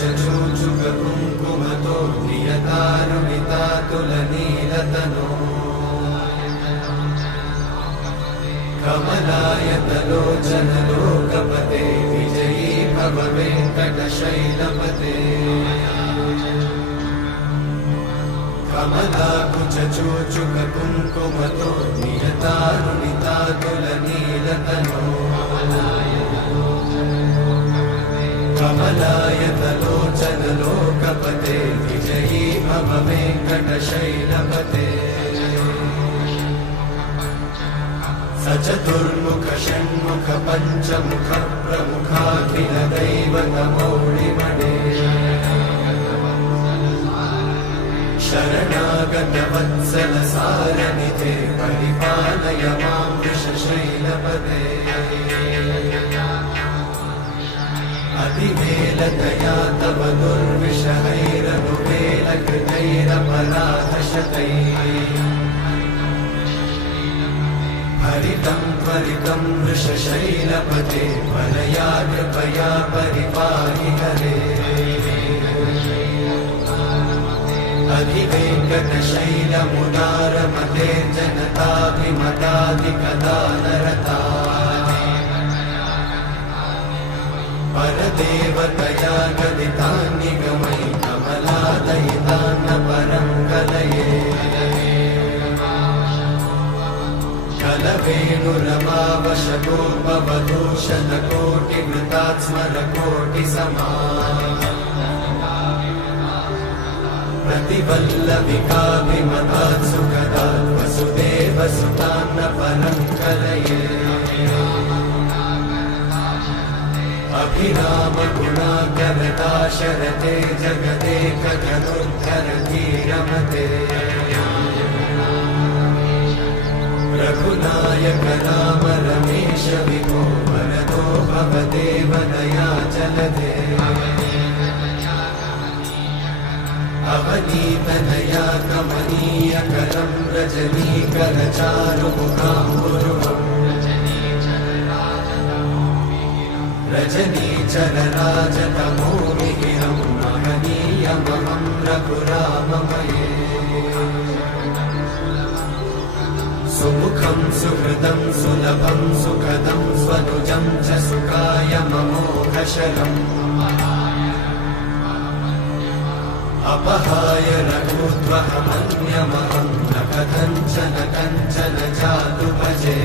कुचचूचुक कुङ्कुमतो नियतारुणितातुलनीलतनो कमलायतलोचनलोकपते विजयी भव वेङ्कटशैलपते कमलाकुचचूचुक कुङ्कुमतो नियतारुणितातुलनीलतनो कमलायतलोचनलोकपते विजयी भव वेङ्कटशैलपते सचतुर्मुख षण्मुख पञ्चमुख प्रमुखाखिल दैवतमौळिमणे शरणागत वत्सल सारनिधे परिपालय मां वृषशैलपते अतिवेलतया तव दुर्विषहैरनुवेलकृतैरपराधशतैः हरितं त्वरितं वृषशैलपते वरया कृपया परिपाहि हरे अधिवेङ्कटशैलमुदारमते जनताभिमताधिकदानरता परदेवतया गदितान्निगमै कमलादयितान्न परं कलये कलवेणुरमावशतोपवधूषणकोटिवृतात् स्मरकोटिसमा प्रतिवल्लविकाभिमतात् सुखदात् वसुदेवसुतान्न परं कलये अभिरामगुणाकरदाशरथे जगदेकधनुर्धरधीरमते रघुनायक राम रमेश विभो वरदो भवदेव दयाचलधे अवनीतनया कमनीयकरं रजनीकरचारुमुखाम्बुरुहम् रजनीचरराजतमोमिहिरं महनीयमहं रघुराममये सुमुखं सुहृदं सुलभं सुखदं स्वनुजं च सुखाय ममोघशरम् अपहाय रघुत्वहमन्यमहं न कथञ्चन कञ्चन जातु भजे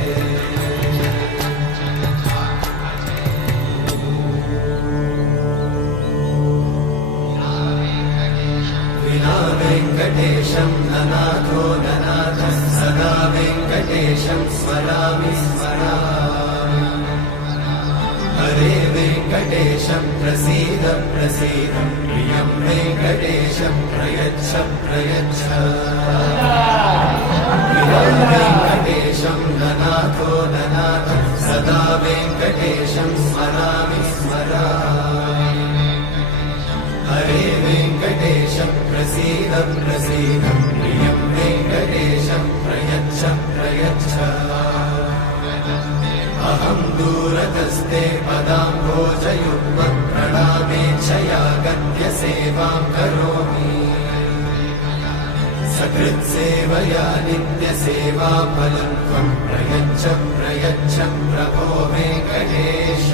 विना वेङ्कटेशं ननाथो ननाथः सदा वेङ्कटेशं स्मरामि स्मरामि हरे वेङ्कटेशं प्रसीद प्रसीद प्रियं वेङ्कटेशं प्रयच्छ प्रयच्छ विना वेङ्कटेशं ननाथो ननाथः सदा वेङ्कटेशं स्मरामि स्मरामि हरे वेङ्कटेशं प्रसीद प्रसीद प्रियं वेङ्कटेशं प्रयच्छ प्रयच्छ अहं दूरतस्ते पदाम्भोजयुग्मं प्रणामेच्छया गत्य सेवां करोमि सकृत्सेवया नित्यसेवाफलं त्वं प्रयच्छ प्रयच्छ प्रभो वेङ्कटेश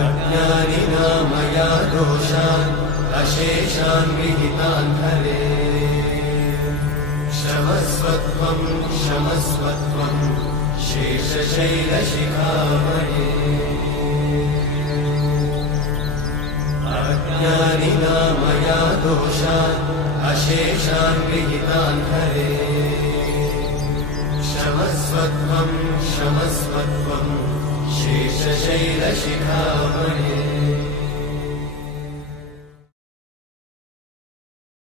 अज्ञानिना मया दोषान् अशेषान् विहितान् हरे क्षमस्वत्वं क्षमस्वत्वं शेषशैलशिखामणे अज्ञानिना मया दोषान् अशेषान् विहितान् हरे क्षमस्वत्वं क्षमस्वत्वं शेषशैलशिखामणे